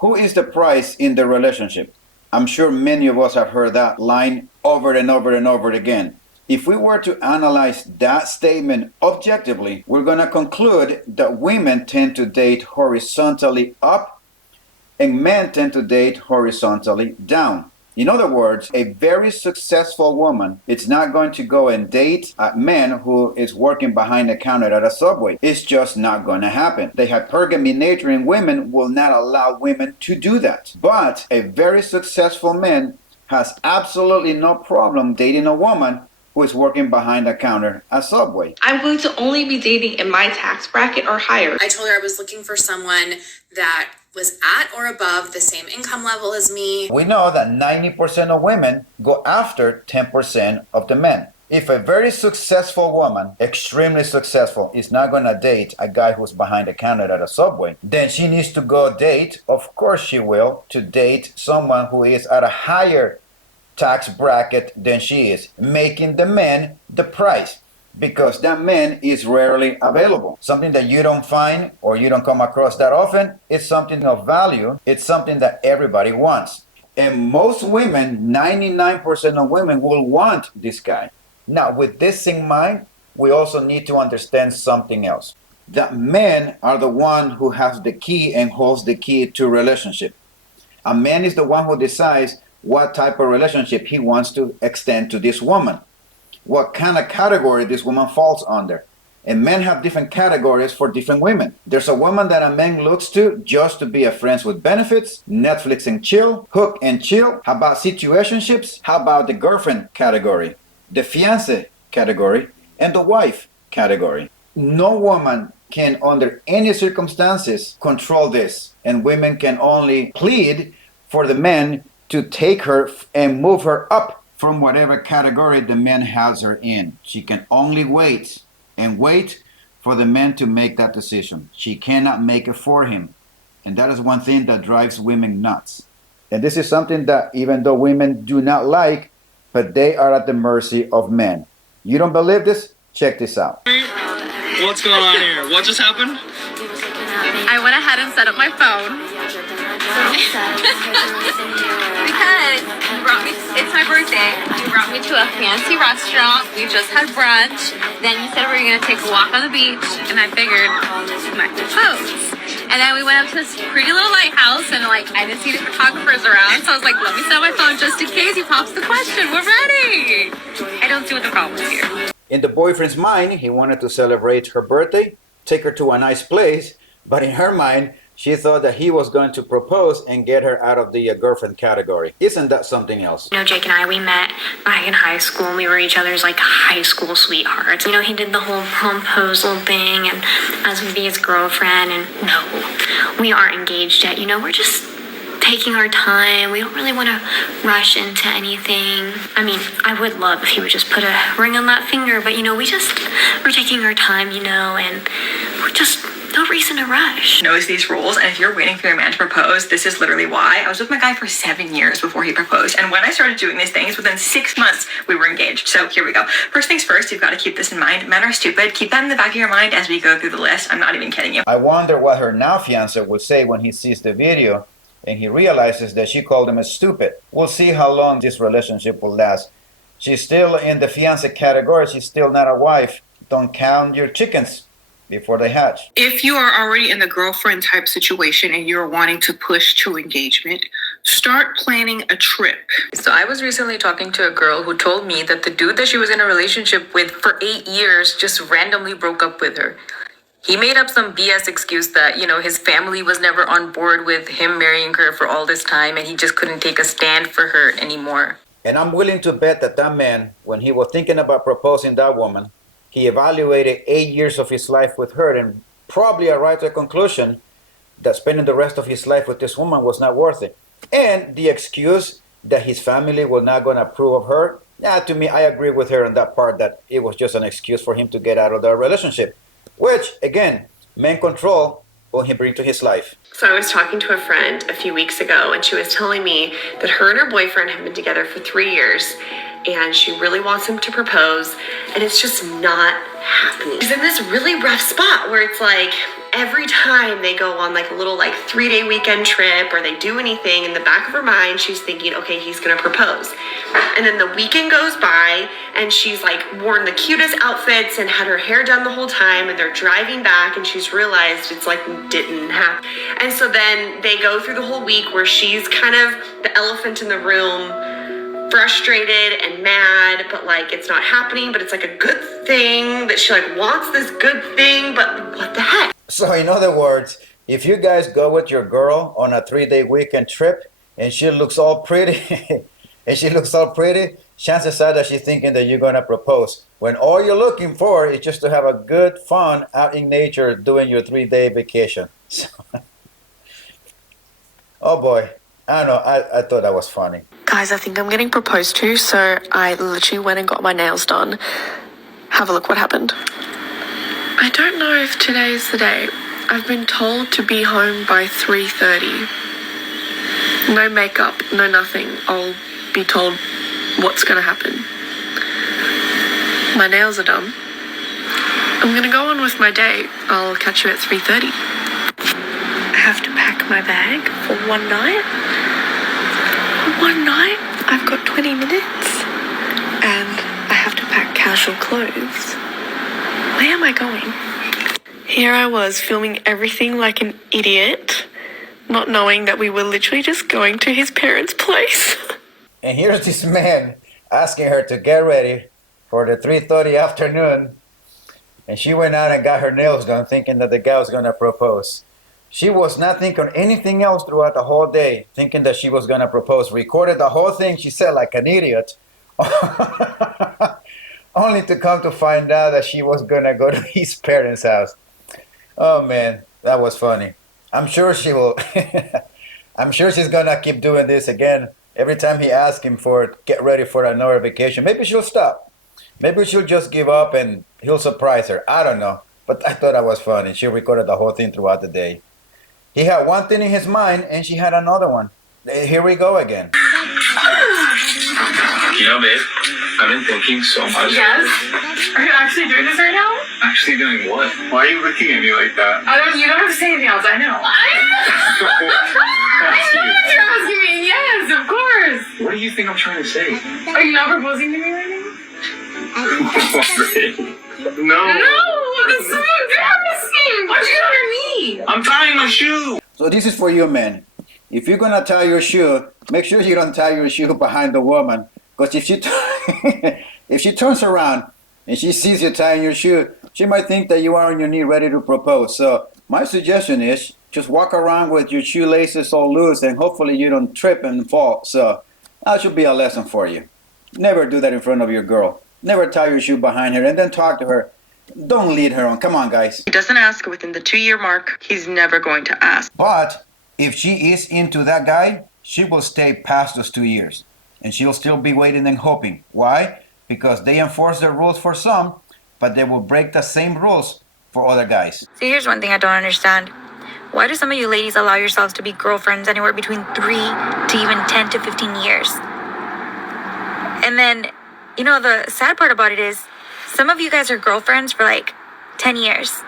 Who is the prize in the relationship? I'm sure many of us have heard that line over and over and over again. If we were to analyze that statement objectively, we're going to conclude that women tend to date horizontally up and men tend to date horizontally down. In other words, a very successful woman is not going to go and date a man who is working behind the counter at a Subway. It's just not going to happen. The hypergamy nature in women will not allow women to do that. But a very successful man has absolutely no problem dating a woman who is working behind the counter at Subway. I'm going to only be dating in my tax bracket or higher. I told her I was looking for someone that was at or above the same income level as me. We know that 90% of women go after 10% of the men. If a very successful woman, extremely successful, is not going to date a guy who's behind the counter at a Subway, then she needs to go date, of course she will, to date someone who is at a higher tax bracket than she is, making the man the prize, because that man is rarely available. Something that you don't find or you don't come across that often, it's something of value. It's something that everybody wants. And most women, 99% of women, will want this guy. Now, with this in mind, we also need to understand something else. That men are the one who has the key and holds the key to relationship. A man is the one who decides what type of relationship he wants to extend to this woman, what kind of category this woman falls under. And men have different categories for different women. There's a woman that a man looks to just to be a friends with benefits, Netflix and chill, hook and chill. How about situationships? How about the girlfriend category, the fiancé category, and the wife category? No woman can, under any circumstances, control this. And women can only plead for the men to take her and move her up from whatever category the man has her in. She can only wait and wait for the man to make that decision. She cannot make it for him. And that is one thing that drives women nuts. And this is something that even though women do not like, but they are at the mercy of men. You don't believe this? Check this out. What's going on here? What just happened? I went ahead and set up my phone. Because you brought me, it's my birthday, you brought me to a fancy restaurant, we just had brunch, then you said we were going to take a walk on the beach, and I figured my pose. And then we went up to this pretty little lighthouse, and like I didn't see the photographers around, so I was like, let me set my phone just in case he pops the question, we're ready. I don't see what the problem is here. In the boyfriend's mind, he wanted to celebrate her birthday, take her to a nice place, but in her mind, she thought that he was going to propose and get her out of the girlfriend category. Isn't that something else? You know, Jake and I, we met back in high school, and we were each other's like high school sweethearts. You know, he did the whole proposal thing and asked me to be his girlfriend, and no, we aren't engaged yet. You know, we're just taking our time. We don't really want to rush into anything. I mean, I would love if he would just put a ring on that finger, but you know, we're taking our time, you know, and we're just no reason to rush. Knows these rules, and if you're waiting for your man to propose, this is literally why. I was with my guy for 7 years before he proposed, and when I started doing these things, within 6 months, we were engaged. So here we go. First things first, you've got to keep this in mind. Men are stupid. Keep that in the back of your mind as we go through the list. I'm not even kidding you. I wonder what her now fiancé will say when he sees the video and he realizes that she called him a stupid. We'll see how long this relationship will last. She's still in the fiancé category. She's still not a wife. Don't count your chickens before they hatch. If you are already in the girlfriend type situation and you're wanting to push to engagement, start planning a trip. So I was recently talking to a girl who told me that the dude that she was in a relationship with for 8 years just randomly broke up with her. He made up some BS excuse that, you know, his family was never on board with him marrying her for all this time and he just couldn't take a stand for her anymore. And I'm willing to bet that that man, when he was thinking about proposing that woman, he evaluated 8 years of his life with her and probably arrived at a conclusion that spending the rest of his life with this woman was not worth it. And the excuse that his family was not going to approve of her, to me, I agree with her on that part, that it was just an excuse for him to get out of the relationship, which, again, men control what he brings to his life. So I was talking to a friend a few weeks ago, and she was telling me that her and her boyfriend have been together for 3 years, and she really wants him to propose, and it's just not happening. He's in this really rough spot where it's like every time they go on like a little like 3-day weekend trip or they do anything, in the back of her mind she's thinking, okay, he's gonna propose. And then the weekend goes by and she's like worn the cutest outfits and had her hair done the whole time, and they're driving back and she's realized it's like didn't happen. And so then they go through the whole week where she's kind of the elephant in the room, frustrated and mad, but like it's not happening, but it's like a good thing that she like wants this good thing, but what the heck? So in other words, if you guys go with your girl on a 3-day weekend trip and she looks all pretty chances are that she's thinking that you're gonna propose, when all you're looking for is just to have a good fun out in nature doing your 3-day vacation. So, oh boy, I don't know, I thought that was funny. Guys, I think I'm getting proposed to, so I literally went and got my nails done. Have a look what happened. I don't know if today is the day. I've been told to be home by 3:30. No makeup, no nothing. I'll be told what's gonna happen. My nails are done. I'm gonna go on with my day. I'll catch you at 3:30. I have to pack my bag for one night. One night, I've got 20 minutes, and I have to pack casual clothes. Where am I going? Here I was filming everything like an idiot, not knowing that we were literally just going to his parents' place. And here's this man asking her to get ready for the 3:30 afternoon, and she went out and got her nails done thinking that the guy was gonna propose. She was not thinking anything else throughout the whole day, thinking that she was going to propose. Recorded the whole thing, she said, like an idiot. Only to come to find out that she was going to go to his parents' house. Oh, man, that was funny. I'm sure she will. I'm sure she's going to keep doing this again. Every time he asks him for get ready for another vacation, maybe she'll stop. Maybe she'll just give up and he'll surprise her. I don't know. But I thought that was funny. She recorded the whole thing throughout the day. He had one thing in his mind, and she had another one. Here we go again. You know, babe, I've been thinking so much. Yes? Are you actually doing this right now? Actually doing what? Why are you looking at me like that? You don't have to say anything else, I know. You're asking me, yes, of course. What do you think I'm trying to say? Are you not proposing to me right now? No. No, this is so embarrassing. Why'd you get under me? I'm tying my shoe. So this is for you, men. If you're going to tie your shoe, make sure you don't tie your shoe behind the woman. Because if she turns around and she sees you tying your shoe, she might think that you are on your knee ready to propose. So my suggestion is just walk around with your shoelaces all loose and hopefully you don't trip and fall. So that should be a lesson for you. Never do that in front of your girl. Never tie your shoe behind her and then talk to her. Don't lead her on. Come on, guys. He doesn't ask within the 2-year mark. He's never going to ask. But if she is into that guy, she will stay past those 2 years. And she'll still be waiting and hoping. Why? Because they enforce their rules for some, but they will break the same rules for other guys. So here's one thing I don't understand. Why do some of you ladies allow yourselves to be girlfriends anywhere between 3 to even 10 to 15 years? And then, the sad part about it is, some of you guys are girlfriends for like 10 years.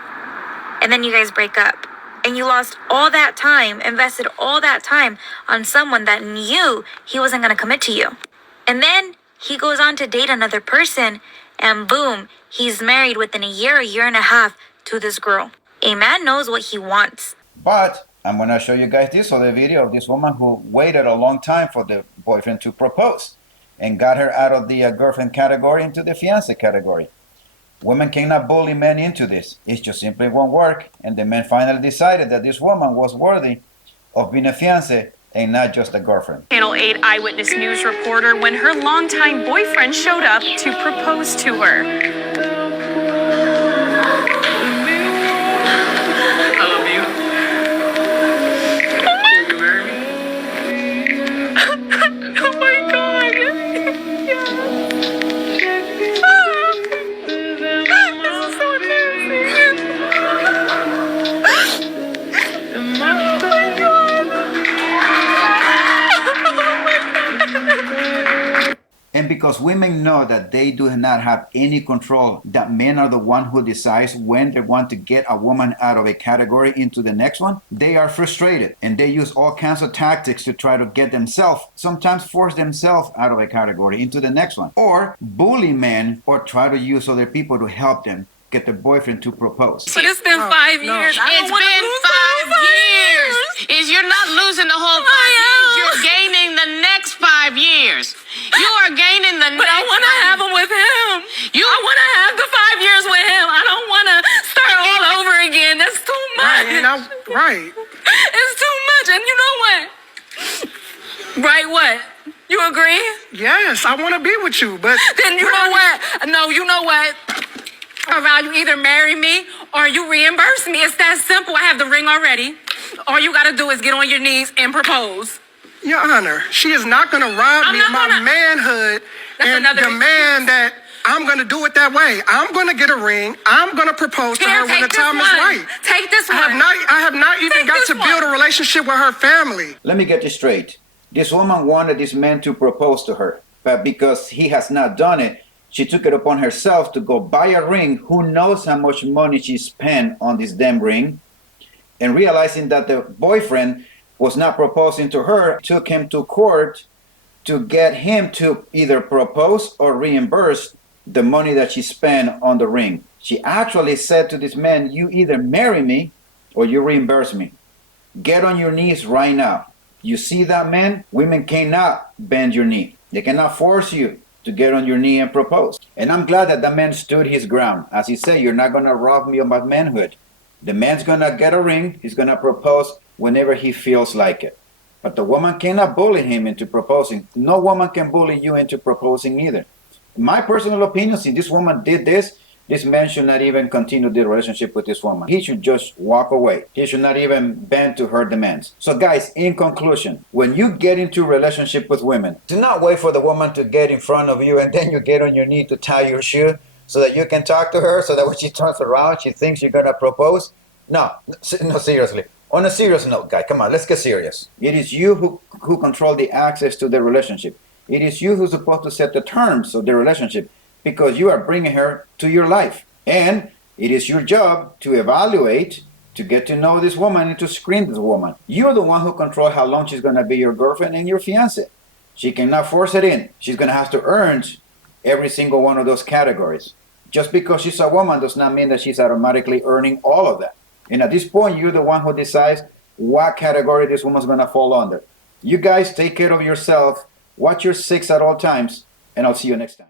And then you guys break up. And you lost all that time, invested all that time on someone that knew he wasn't going to commit to you. And then he goes on to date another person, and boom, he's married within a year and a half to this girl. A man knows what he wants. But I'm going to show you guys this other video of this woman who waited a long time for the boyfriend to propose and got her out of the girlfriend category into the fiancé category. Women cannot bully men into this. It just simply won't work. And the men finally decided that this woman was worthy of being a fiancé and not just a girlfriend. Channel 8 Eyewitness News reporter when her longtime boyfriend showed up to propose to her. I love you. Will you marry me? Oh my God! Yeah. This is so embarrassing. Oh my God! And because women know that they do not have any control, that men are the one who decides when they want to get a woman out of a category into the next one, they are frustrated and they use all kinds of tactics to try to get themselves, sometimes force themselves out of a category into the next one, or bully men or try to use other people to help them get their boyfriend to propose. But it's been 5 years. I don't It's wanna been lose 5 years. Is you're not losing the whole 5 years. You're gaining the next 5 years. You are gaining the But next. I want to have them with him. I want to have the 5 years with him. I don't want to start all over again. That's too much. Right. It's too much. And you know what? Right, what? You agree? Yes, I want to be with you, but Then you know what? No, you know what? Around, you either marry me or you reimburse me. It's that simple. I have the ring already. All you got to do is get on your knees and propose. Your Honor, she is not going to rob I'm me not of my gonna- manhood That's and another demand that I'm going to do it that way. I'm going to get a ring. I'm going to propose to her when the take time this is one. right. Take this one. I have not even Take got this to build a one. relationship with her family. Let me get this straight. This woman wanted this man to propose to her, but because he has not done it, she took it upon herself to go buy a ring. Who knows how much money she spent on this damn ring? And realizing that the boyfriend was not proposing to her, took him to court to get him to either propose or reimburse the money that she spent on the ring. She actually said to this man, you either marry me or you reimburse me. Get on your knees right now. You see that, man? Women cannot bend your knee. They cannot force you to get on your knee and propose. And I'm glad that the man stood his ground. As he said, you're not going to rob me of my manhood. The man's going to get a ring. He's going to propose whenever he feels like it. But the woman cannot bully him into proposing. No woman can bully you into proposing either. My personal opinion, since this woman did this man should not even continue the relationship with this woman. He should just walk away. He should not even bend to her demands. So guys, in conclusion, when you get into a relationship with women, do not wait for the woman to get in front of you and then you get on your knee to tie your shoe so that you can talk to her, so that when she turns around, she thinks you're going to propose. No, seriously. On a serious note, guy, come on, let's get serious. It is you who control the access to the relationship. It is you who's supposed to set the terms of the relationship, because you are bringing her to your life. And it is your job to evaluate, to get to know this woman and to screen this woman. You're the one who controls how long she's going to be your girlfriend and your fiancé. She cannot force it in. She's going to have to earn every single one of those categories. Just because she's a woman does not mean that she's automatically earning all of that. And at this point, you're the one who decides what category this woman's going to fall under. You guys take care of yourself. Watch your six at all times, and I'll see you next time.